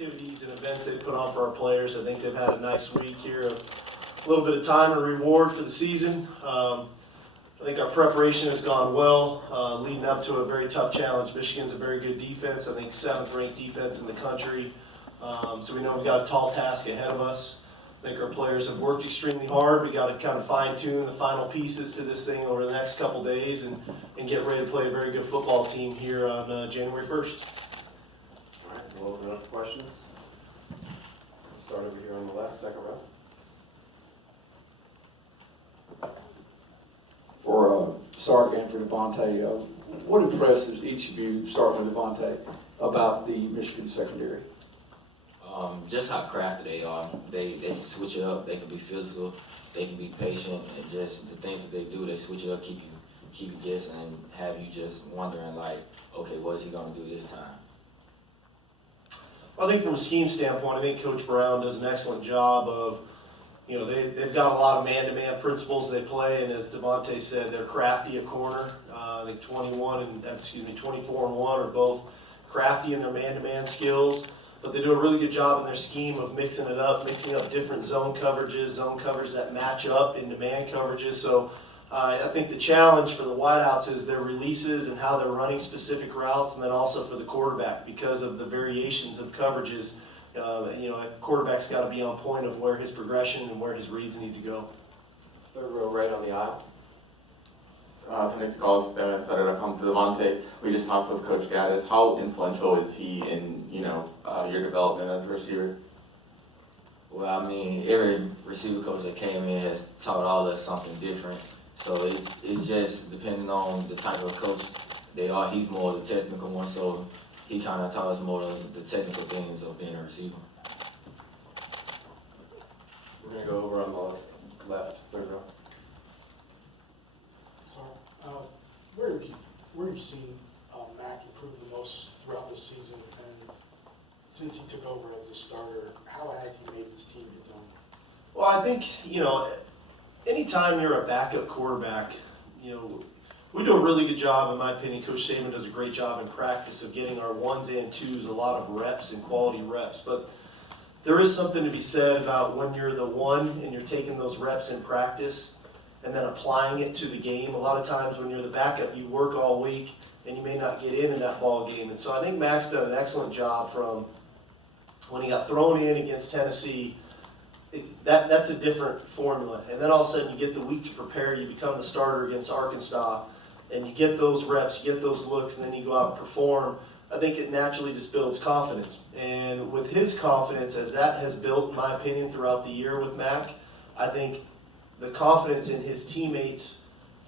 activities and events they put on for our players. I think they've had a nice week here, a little bit of time and reward for the season. I think our preparation has gone well, leading up to a very tough challenge. Michigan's a very good defense. I think 7th ranked defense in the country. So we know we've got a tall task ahead of us. I think our players have worked extremely hard. We got to kind of fine tune the final pieces to this thing over the next couple days and get ready to play a very good football team here on January 1st. All right, we'll open it up for questions. We'll start over here on the left, second row. For Sark and for DeVonta, what impresses each of you, starting with DeVonta, about the Michigan secondary? Just how crafty they are. They can switch it up. They can be physical. They can be patient, and just the things that they do, they switch it up, keep you guessing, and have you just wondering like, okay, what is he going to do this time? I think from a scheme standpoint, I think Coach Brown does an excellent job of, they've got a lot of man-to-man principles they play, and as DeVonta said, they're crafty at corner. I think 24 and 1 are both crafty in their man-to-man skills, but they do a really good job in their scheme of mixing up different zone coverages that match up into man coverages. So I think the challenge for the wideouts is their releases and how they're running specific routes, and then also for the quarterback because of the variations of coverages. A quarterback's got to be on point of where his progression and where his reads need to go. Third row right on the aisle. Tonight's calls come to DeVonta. We just talked with Coach Gaddis. How influential is he in your development as a receiver? Well, I mean, every receiver coach that came in has taught all us something different. So it's just depending on the type of coach they are. He's more the technical one, so he kind of taught us more the technical things of being a receiver. We're going to go over on the left, third row. So, where have you seen Mac improve the most throughout the season? And since he took over as a starter, how has he made this team his own? Well, I think, anytime you're a backup quarterback, we do a really good job, in my opinion. Coach Saban does a great job in practice of getting our 1s and 2s a lot of reps and quality reps. But there is something to be said about when you're the 1 and you're taking those reps in practice and then applying it to the game. A lot of times when you're the backup, you work all week and you may not get in that ball game. And so I think Mac's done an excellent job from when he got thrown in against Tennessee. That's a different formula. And then all of a sudden you get the week to prepare, you become the starter against Arkansas, and you get those reps, you get those looks, and then you go out and perform. I think it naturally just builds confidence. And with his confidence, as that has built, in my opinion, throughout the year with Mac, I think the confidence in his teammates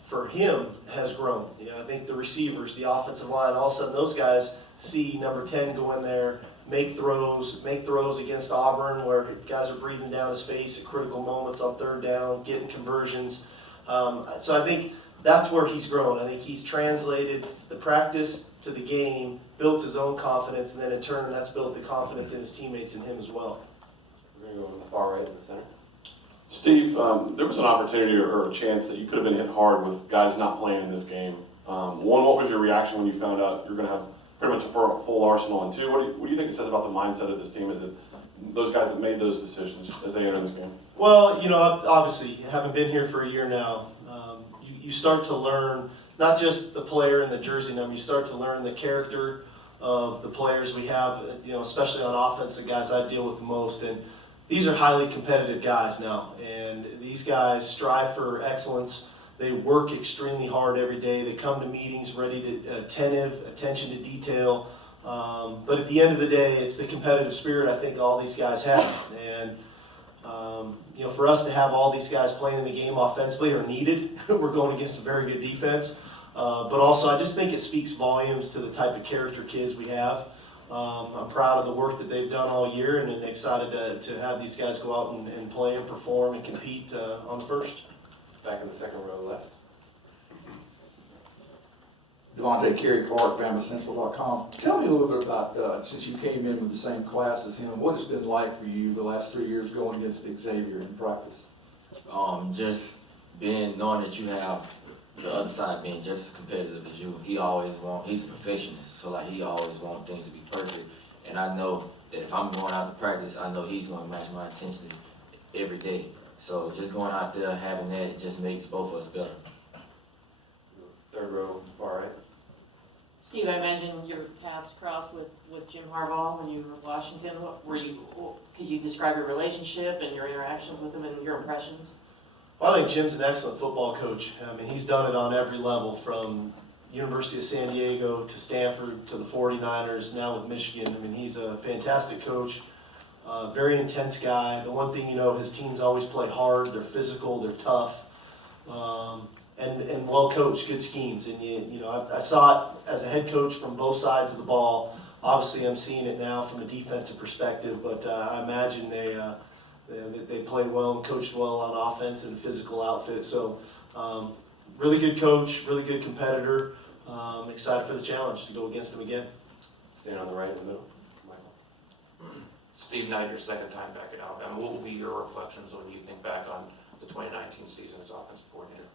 for him has grown. I think the receivers, the offensive line, all of a sudden those guys see number 10 go in there, make throws against Auburn where guys are breathing down his face at critical moments on third down, getting conversions. So I think that's where he's grown. I think he's translated the practice to the game, built his own confidence, and then in turn that's built the confidence in his teammates and him as well. We're going to go on the far right in the center. Steve, there was an opportunity or a chance that you could have been hit hard with guys not playing in this game. One, what was your reaction when you found out you're going to have pretty much a full arsenal? And two, what do you think it says about the mindset of this team? Is it those guys that made those decisions as they enter this game? Well, obviously, having been here for a year now, you start to learn not just the player and the jersey number, you start to learn the character of the players we have, especially on offense, the guys I deal with the most. And these are highly competitive guys now, and these guys strive for excellence. They work extremely hard every day. They come to meetings ready to attention to detail. But at the end of the day, it's the competitive spirit I think all these guys have. And for us to have all these guys playing in the game offensively are needed. We're going against a very good defense. But also, I just think it speaks volumes to the type of character kids we have. I'm proud of the work that they've done all year and excited to have these guys go out and play and perform and compete on the first. Back in the second row left. DeVonta, Kerry Clark, BamaCentral.com. Tell me a little bit about, since you came in with the same class as him, what it's been like for you the last 3 years going against Xavier in practice? Just knowing that you have the other side being just as competitive as you. He's a perfectionist, so he always wants things to be perfect. And I know that if I'm going out to practice, I know he's going to match my intensity every day. So just going out there, having that, it just makes both of us better. Third row, far right. Steve, I imagine your paths crossed with Jim Harbaugh when you were at Washington. Could you describe your relationship and your interactions with him and your impressions? Well, I think Jim's an excellent football coach. I mean, he's done it on every level, from University of San Diego to Stanford to the 49ers, now with Michigan. I mean, he's a fantastic coach, very intense guy. The one thing, his teams always play hard. They're physical, they're tough, and well coached, good schemes. And I saw it as a head coach from both sides of the ball. Obviously, I'm seeing it now from a defensive perspective, but I imagine they played well and coached well on offense and physical outfit. So, really good coach, really good competitor. Excited for the challenge to go against him again. Stand on the right in the middle. Michael. Steve, now your second time back at Alabama. What will be your reflections when you think back on the 2019 season as offensive coordinator?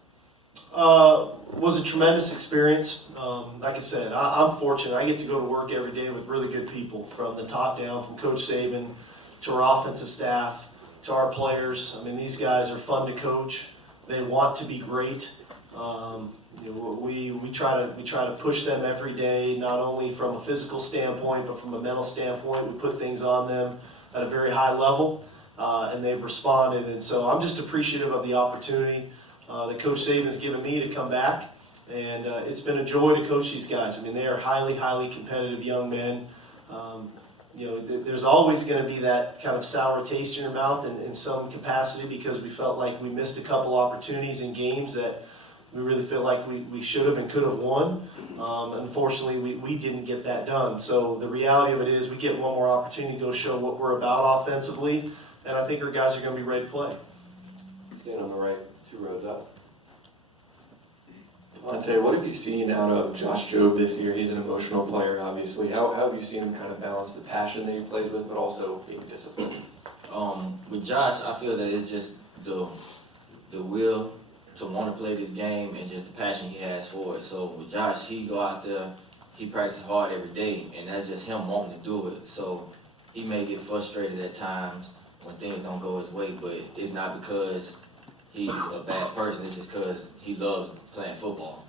Was a tremendous experience. Like I said, I'm fortunate. I get to go to work every day with really good people, from the top down, from Coach Saban to our offensive staff to our players. I mean, these guys are fun to coach. They want to be great. We try to push them every day, not only from a physical standpoint, but from a mental standpoint. We put things on them at a very high level, and they've responded. And so I'm just appreciative of the opportunity that Coach Saban has given me to come back. And it's been a joy to coach these guys. I mean, they are highly, highly competitive young men. There's always going to be that kind of sour taste in your mouth in some capacity, because we felt like we missed a couple opportunities in games that we really feel like we should have and could have won. Unfortunately, we didn't get that done. So the reality of it is we get one more opportunity to go show what we're about offensively, and I think our guys are going to be ready to play. Stand on the right, 2 rows up. DeVonta, what have you seen out of Josh Jobe this year? He's an emotional player, obviously. How have you seen him kind of balance the passion that he plays with, but also being disciplined? With Josh, I feel that it's just the will to want to play this game and just the passion he has for it. So with Josh, he go out there, he practices hard every day, and that's just him wanting to do it. So he may get frustrated at times when things don't go his way, but it's not because he's a bad person, it's just because he loves playing football.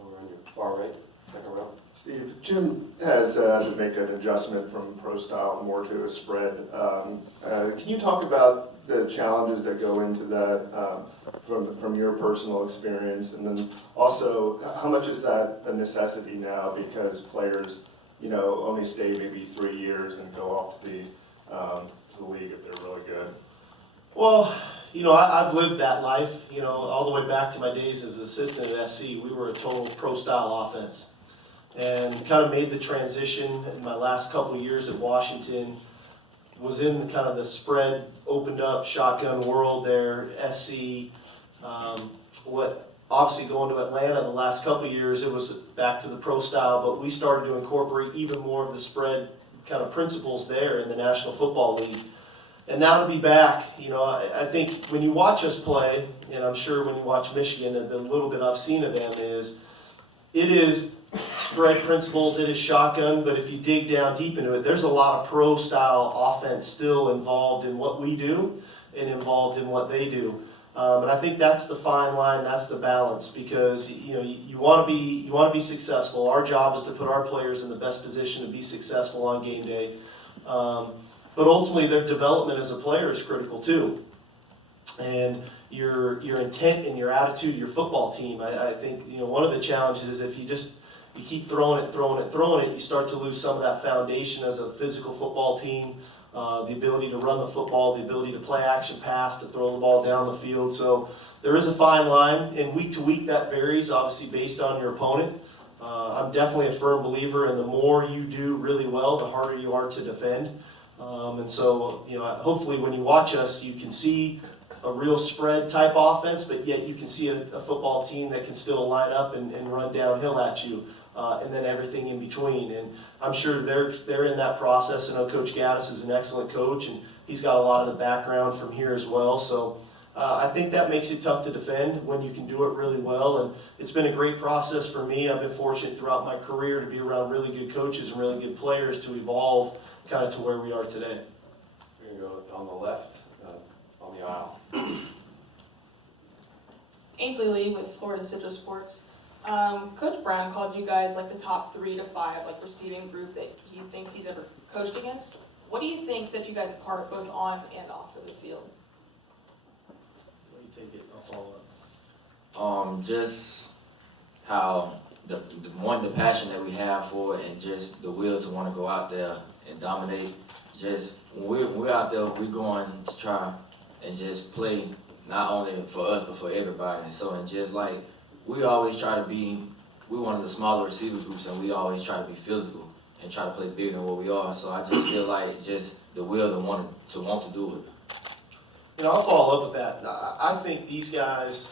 Over on your far right, second row. Steve, Jim has to make an adjustment from pro style more to a spread. Can you talk about the challenges that go into that from your personal experience, and then also how much is that a necessity now because players, only stay maybe 3 years and go off to the league if they're really good? Well, I've lived that life, all the way back to my days as assistant at SC. We were a total pro-style offense, and kind of made the transition in my last couple years at Washington. Was in kind of the spread, opened up shotgun world there, SC. Obviously going to Atlanta the last couple years, it was back to the pro style, but we started to incorporate even more of the spread kind of principles there in the National Football League. And now to be back, I think when you watch us play, and I'm sure when you watch Michigan, the little bit I've seen of them it is spread principles, it is shotgun, but if you dig down deep into it, there's a lot of pro-style offense still involved in what we do and involved in what they do. And I think that's the fine line, that's the balance, because you want to be successful. Our job is to put our players in the best position to be successful on game day. But ultimately, their development as a player is critical too. And your intent and your attitude, your football team. I think one of the challenges is if you keep throwing it, you start to lose some of that foundation as a physical football team. The ability to run the football, the ability to play action pass, to throw the ball down the field. So there is a fine line, and week to week that varies, obviously based on your opponent. I'm definitely a firm believer in the more you do really well, the harder you are to defend. And so, hopefully when you watch us, you can see a real spread type offense, but yet you can see a football team that can still line up and run downhill at you, and then everything in between. And I'm sure they're in that process. I know Coach Gaddis is an excellent coach, and he's got a lot of the background from here as well. So I think that makes it tough to defend when you can do it really well. And it's been a great process for me. I've been fortunate throughout my career to be around really good coaches and really good players to evolve kind of to where we are today. We're gonna go on the left, on the aisle. Ainsley Lee with Florida Citrus Sports. Coach Brown called you guys like the top 3 to 5 like receiving group that he thinks he's ever coached against. What do you think set you guys apart both on and off of the field? Let me take it, I'll follow up. Just how the passion that we have for it, and just the will to want to go out there and dominate. Just when we're out there, we're going to try and just play not only for us but for everybody. And so, and just like we always try to be, we're one of the smaller receiver groups, and we always try to be physical and try to play bigger than what we are. So I just feel like just the will to want to do it. You know, I'll follow up with that. I think these guys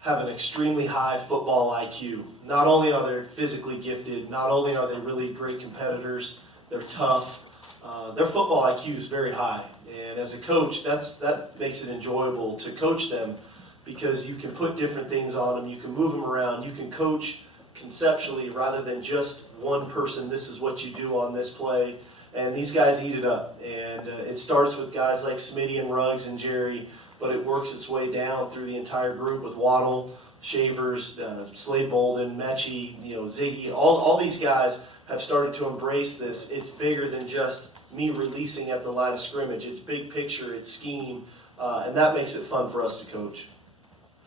have an extremely high football IQ. Not only are they physically gifted, not only are they really great competitors, they're tough. Their football IQ is very high. And as a coach, that makes it enjoyable to coach them, because you can put different things on them, you can move them around, you can coach conceptually rather than just one person, this is what you do on this play. And these guys eat it up. And it starts with guys like Smitty and Ruggs and Jerry, but it works its way down through the entire group with Waddle, Shavers, Slade Bolden, Mechie, Ziggy. All these guys have started to embrace this. It's bigger than just me releasing at the line of scrimmage. It's big picture, it's scheme, and that makes it fun for us to coach.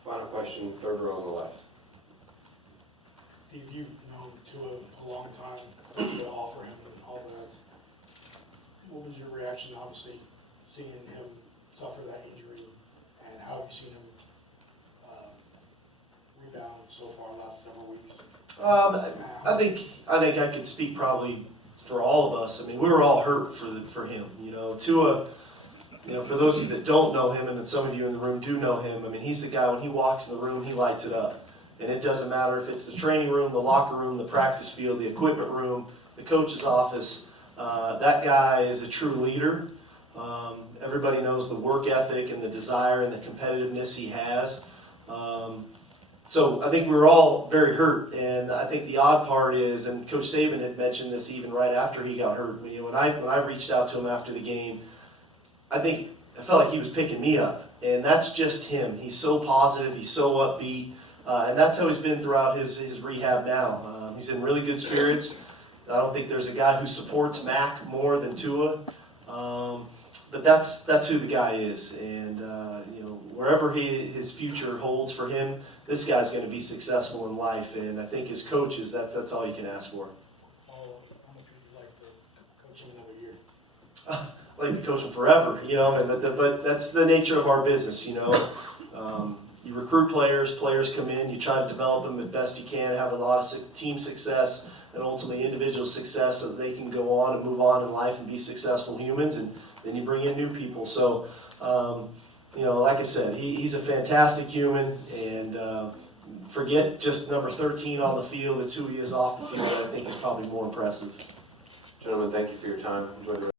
Final question, third row on the left. Steve, you've known Tua a long time, what you offer him and all that. What was your reaction, obviously, seeing him suffer that injury, and how have you seen him rebound so far the last several weeks? I think I could speak probably for all of us. I mean, we were all hurt for him. Tua, for those of you that don't know him, and some of you in the room do know him, I mean, he's the guy, when he walks in the room, he lights it up. And it doesn't matter if it's the training room, the locker room, the practice field, the equipment room, the coach's office. That guy is a true leader. Everybody knows the work ethic and the desire and the competitiveness he has. So I think we were all very hurt, and I think the odd part is, and Coach Saban had mentioned this even right after he got hurt. When I reached out to him after the game, I felt like he was picking me up, and that's just him. He's so positive, he's so upbeat, and that's how he's been throughout his rehab now. He's in really good spirits. I don't think there's a guy who supports Mac more than Tua, but that's who the guy is, and wherever his future holds for him, this guy's going to be successful in life, and I think as coaches, that's all you can ask for. How much would you like to coach him another year? I like to coach him forever, but that's the nature of our business, You recruit players come in, you try to develop them as best you can, have a lot of team success and ultimately individual success so that they can go on and move on in life and be successful humans, and then you bring in new people. So, like I said, he's a fantastic human, and forget just number 13 on the field, it's who he is off the field that I think is probably more impressive. Gentlemen, thank you for your time. Enjoy the